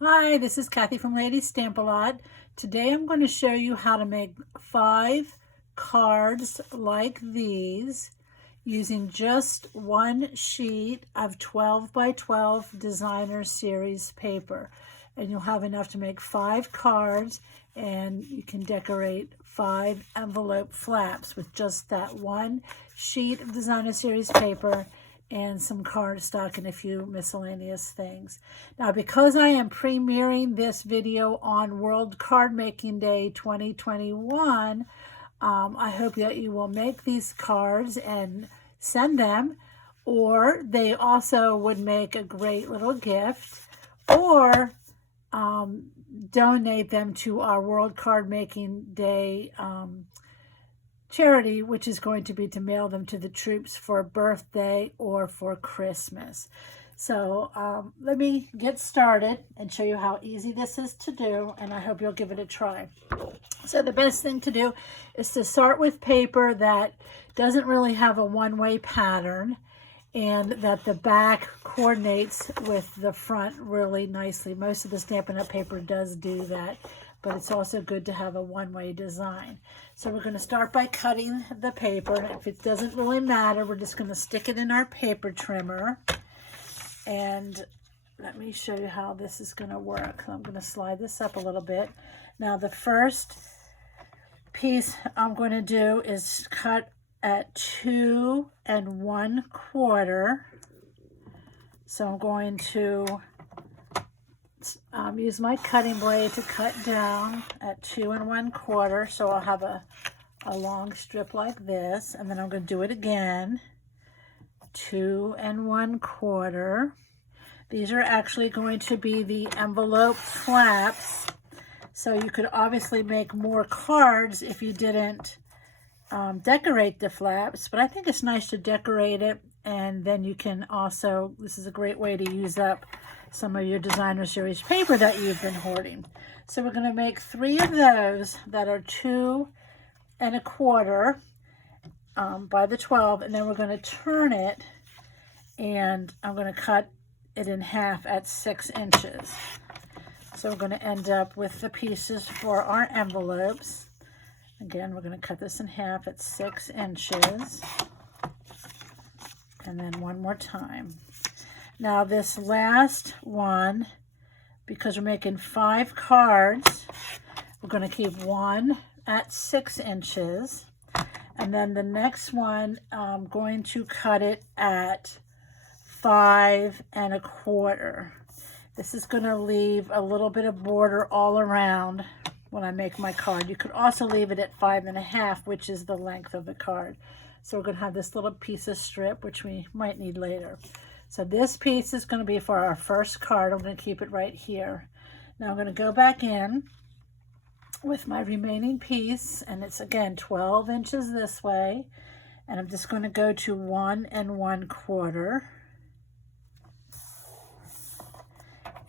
Hi, this is Kathy from Lady Stamp-A-Lot. Today I'm going to show you how to make 5 cards like these using just one sheet of 12 by 12 designer series paper. And you'll have enough to make 5 cards, and you can decorate 5 envelope flaps with just that one sheet of designer series paper and some cardstock and a few miscellaneous things. Now, because I am premiering this video on World Card Making Day 2021, I hope that you will make these cards and send them, or they also would make a great little gift, or donate them to our World Card Making Day charity, which is going to be to mail them to the troops for a birthday or for Christmas. So let me get started and show you how easy this is to do, and I hope you'll give it a try. So the best thing to do is to start with paper that doesn't really have a one-way pattern, and that the back coordinates with the front really nicely. Most of the Stampin' Up! Paper does do that, but it's also good to have a one-way design. So we're going to start by cutting the paper. And if it doesn't really matter, we're just going to stick it in our paper trimmer. And let me show you how this is going to work. I'm going to slide this up a little bit. Now the first piece I'm going to do is cut at 2 1/4. So I'm going to use my cutting blade to cut down at 2 1/4. So I'll have a long strip like this, and then I'm going to do it again, 2 1/4. These are actually going to be the envelope flaps. So you could obviously make more cards if you didn't decorate the flaps, but I think it's nice to decorate it, and then you can also, this is a great way to use up some of your designer series paper that you've been hoarding. So we're going to make 3 of those that are 2 1/4 by the 12, and then we're going to turn it, and I'm going to cut it in half at 6 inches. So we're going to end up with the pieces for our envelopes. Again, we're going to cut this in half at 6 inches. And then one more time. Now this last one, because we're making 5 cards, we're going to keep one at 6 inches. And then the next one, I'm going to cut it at 5 1/4. This is going to leave a little bit of border all around when I make my card. You could also leave it at 5 1/2, which is the length of the card. So we're going to have this little piece of strip, which we might need later. So this piece is going to be for our first card. I'm going to keep it right here. Now I'm going to go back in with my remaining piece, and it's again 12 inches this way, and I'm just going to go to 1 1/4.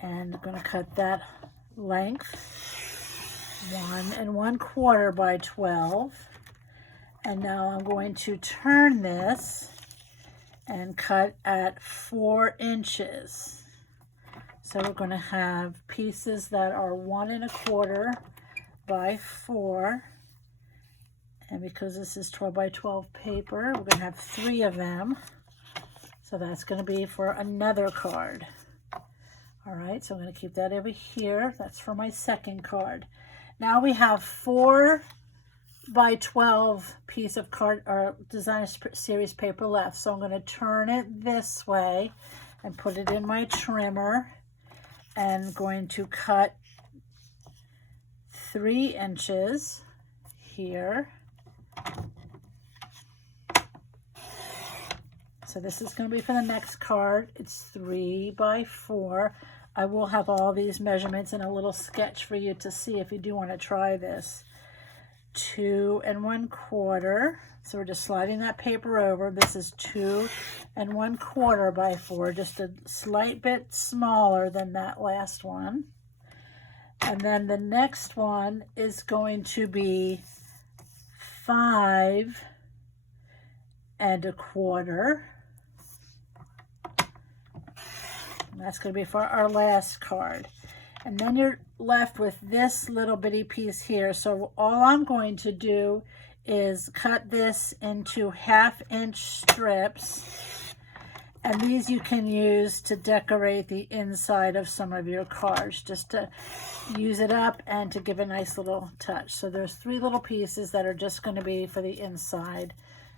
And I'm going to cut that length, 1 1/4 by 12. And now I'm going to turn this and cut at 4 inches. So we're going to have pieces that are 1 1/4 by 4. And because this is 12 by 12 paper, we're going to have 3 of them. So that's going to be for another card. All right, so I'm going to keep that over here. That's for my second card. Now we have 4 by 12 piece of card or designer series paper left. So I'm going to turn it this way and put it in my trimmer, and going to cut 3 inches here. So this is going to be for the next card. It's 3 by 4. I will have all these measurements in a little sketch for you to see if you do want to try this. 2 1/4. So we're just sliding that paper over. This is 2 1/4 by 4, just a slight bit smaller than that last one. And then the next one is going to be 5 1/4. And that's going to be for our last card. And then you're left with this little bitty piece here. So all I'm going to do is cut this into 1/2-inch strips. And these you can use to decorate the inside of some of your cards, just to use it up and to give a nice little touch. So there's 3 little pieces that are just going to be for the inside.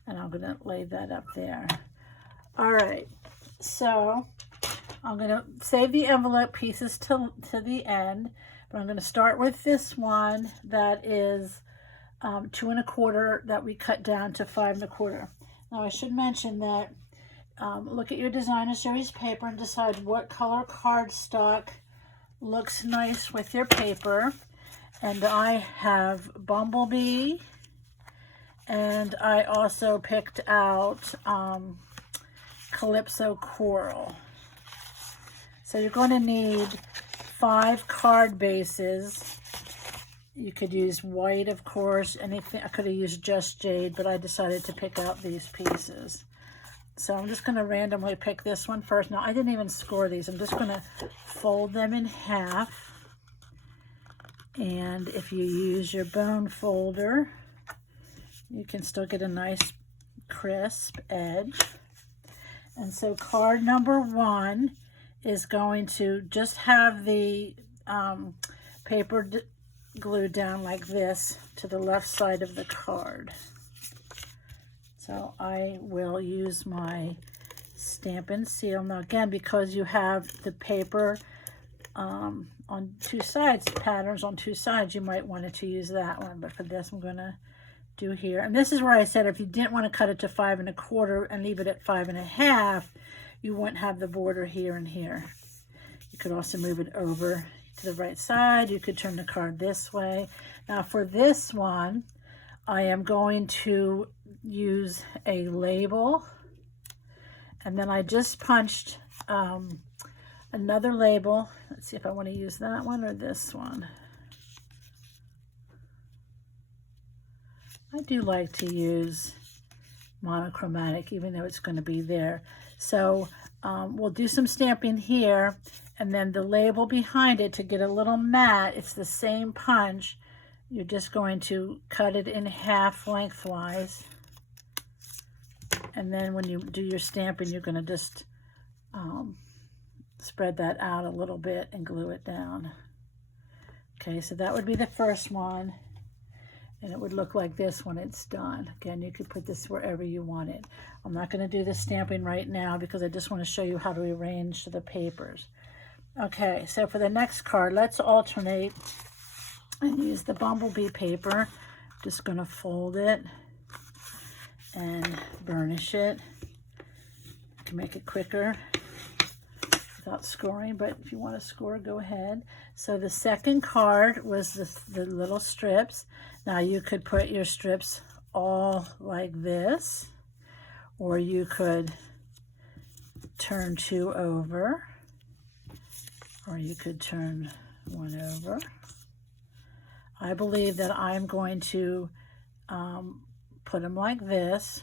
And I'm going to lay that up there. All right, so I'm going to save the envelope pieces to the end, but I'm going to start with this one that is 2 1/4 that we cut down to 5 1/4. Now I should mention that look at your designer series paper and decide what color cardstock looks nice with your paper. And I have Bumblebee, and I also picked out Calypso Coral. So you're going to need 5 card bases. You could use white, of course, anything. I could have used just jade, but I decided to pick out these pieces. So I'm just going to randomly pick this one first. Now, I didn't even score these. I'm just going to fold them in half. And if you use your bone folder, you can still get a nice crisp edge. And so card number 1 is going to just have the paper glued down like this to the left side of the card. So I will use my Stampin' Seal. Now again, because you have the paper on 2 sides, patterns on 2 sides, you might want to use that one. But for this, I'm going to do here. And this is where I said if you didn't want to cut it to 5 1/4 and leave it at 5 1/2, you wouldn't have the border here and here. You could also move it over to the right side. You could turn the card this way. Now for this one, I am going to use a label, and then I just punched another label. Let's see if I want to use that one or this one. I do like to use monochromatic, even though it's going to be there. So we'll do some stamping here, and then the label behind it to get a little matte. It's the same punch. You're just going to cut it in half lengthwise. And then when you do your stamping, you're going to just spread that out a little bit and glue it down. Okay, so that would be the first one. And it would look like this when it's done. Again, you could put this wherever you want it. I'm not going to do the stamping right now because I just want to show you how to arrange the papers. Okay, so for the next card, let's alternate and use the Bumblebee paper. Just going to fold it and burnish it. You can make it quicker without scoring, but if you want to score, go ahead. So the second card was the little strips. Now you could put your strips all like this, or you could turn 2 over, or you could turn 1 over. I believe that I'm going to put them like this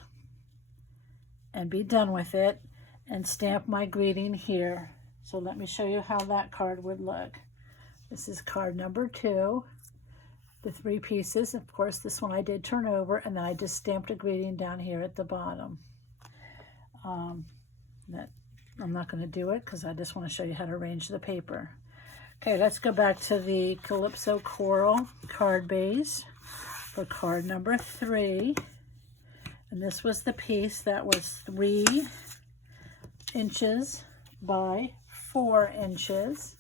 and be done with it and stamp my greeting here. So let me show you how that card would look. This is card number 2, the 3 pieces. Of course, this one I did turn over, and then I just stamped a greeting down here at the bottom. I'm not going to do it because I just want to show you how to arrange the paper. Okay, let's go back to the Calypso Coral card base for card number 3. And this was the piece that was 3 inches by 4 inches.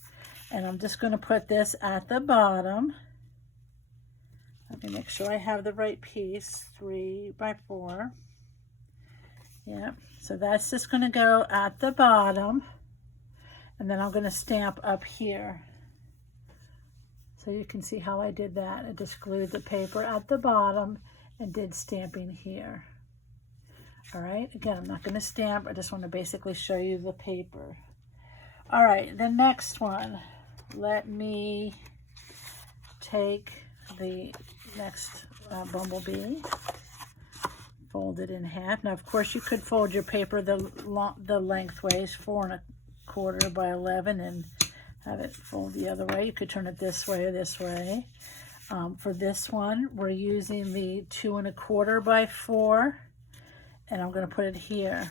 And I'm just going to put this at the bottom. Let me make sure I have the right piece. 3 by 4. Yep. So that's just going to go at the bottom. And then I'm going to stamp up here. So you can see how I did that. I just glued the paper at the bottom and did stamping here. All right. Again, I'm not going to stamp. I just want to basically show you the paper. All right. The next one. Let me take the next Bumblebee. Fold it in half. Now, of course, you could fold your paper the lengthways, 4 1/4 by 11, and have it fold the other way. You could turn it this way or this way. For this one, we're using the 2 1/4 by 4, and I'm going to put it here.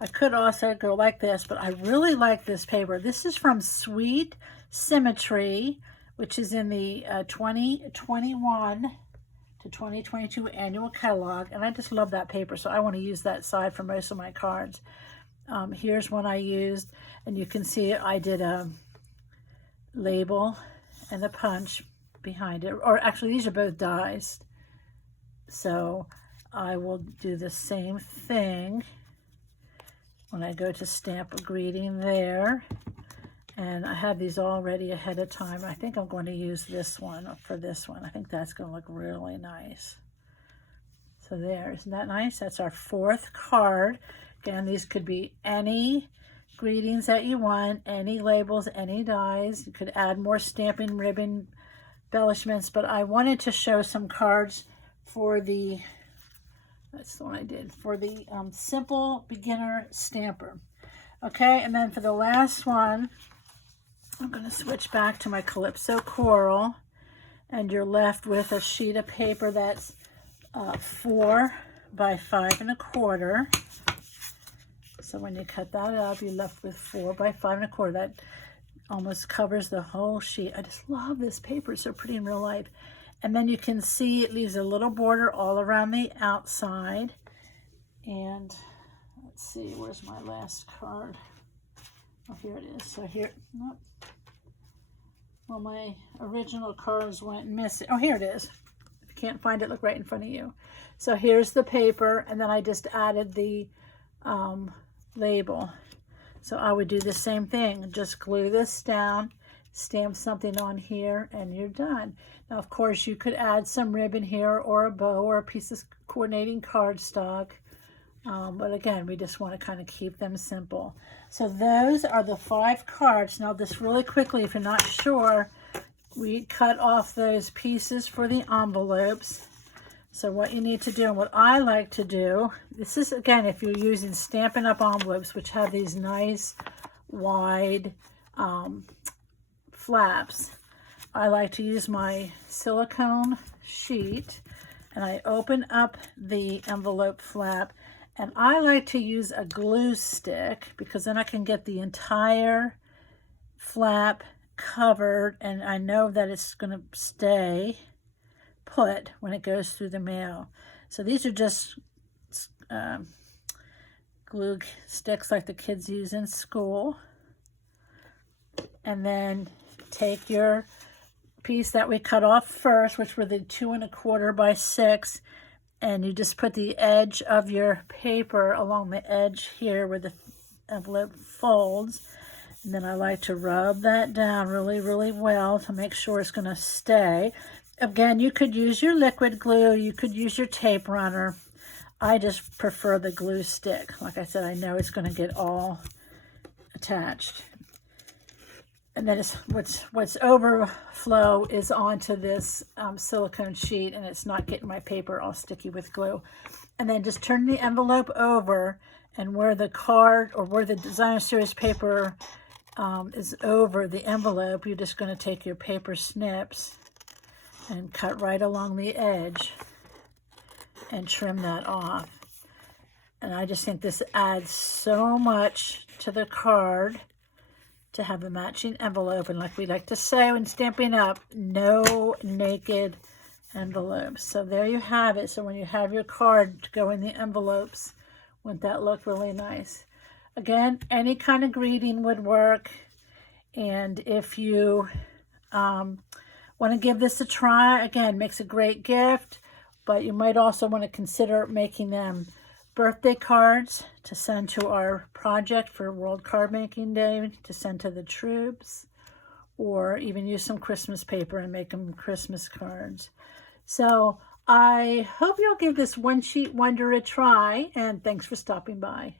I could also go like this, but I really like this paper. This is from Sweet Symmetry, which is in the 2021 to 2022 annual catalog, and I just love that paper, so I want to use that side for most of my cards. Here's one I used, and you can see I did a label and a punch behind it, or actually these are both dies, so I will do the same thing when I go to stamp a greeting there. And I have these all ready ahead of time. I think I'm going to use this one for this one. I think that's going to look really nice. So there, isn't that nice? That's our 4th card. Again, these could be any greetings that you want, any labels, any dies. You could add more stamping, ribbon, embellishments, but I wanted to show some cards for the, that's the one I did, for the Simple Beginner Stamper. Okay, and then for the last one, I'm going to switch back to my Calypso Coral, and you're left with a sheet of paper that's 4 by 5 1/4. So when you cut that up, you're left with 4 by 5 1/4. That almost covers the whole sheet. I just love this paper. It's so pretty in real life. And then you can see it leaves a little border all around the outside. And let's see, where's my last card? Oh, here it is. So here, nope. Well, my original cards went missing. Oh, here it is. If you can't find it, look right in front of you. So here's the paper, and then I just added the label. So I would do the same thing. Just glue this down, stamp something on here, and you're done. Now, of course, you could add some ribbon here, or a bow, or a piece of coordinating cardstock. But again, we just want to kind of keep them simple. So those are the 5 cards. Now, just really quickly, if you're not sure, we cut off those pieces for the envelopes. So what you need to do, and what I like to do, this is, again, if you're using Stampin' Up! Envelopes, which have these nice, wide flaps, I like to use my silicone sheet, and I open up the envelope flap, and I like to use a glue stick, because then I can get the entire flap covered, and I know that it's going to stay put when it goes through the mail. So these are just glue sticks like the kids use in school. And then take your piece that we cut off first, which were the 2 1/4 by 6, and you just put the edge of your paper along the edge here where the envelope folds. And then I like to rub that down really, really well to make sure it's going to stay. Again, you could use your liquid glue, you could use your tape runner. I just prefer the glue stick. Like I said, I know it's going to get all attached. And then it's, what's overflow is onto this silicone sheet, and it's not getting my paper all sticky with glue. And then just turn the envelope over, and where the card or where the designer series paper is over the envelope, you're just going to take your paper snips and cut right along the edge and trim that off. And I just think this adds so much to the card to have a matching envelope. And like we like to say when Stampin' Up, no naked envelopes. So there you have it. So when you have your card to go in the envelopes, wouldn't that look really nice? Again, any kind of greeting would work. And if you want to give this a try, again, makes a great gift, but you might also want to consider making them birthday cards to send to our project for World Card Making Day, to send to the troops, or even use some Christmas paper and make them Christmas cards. So I hope you'll give this one sheet wonder a try, and thanks for stopping by.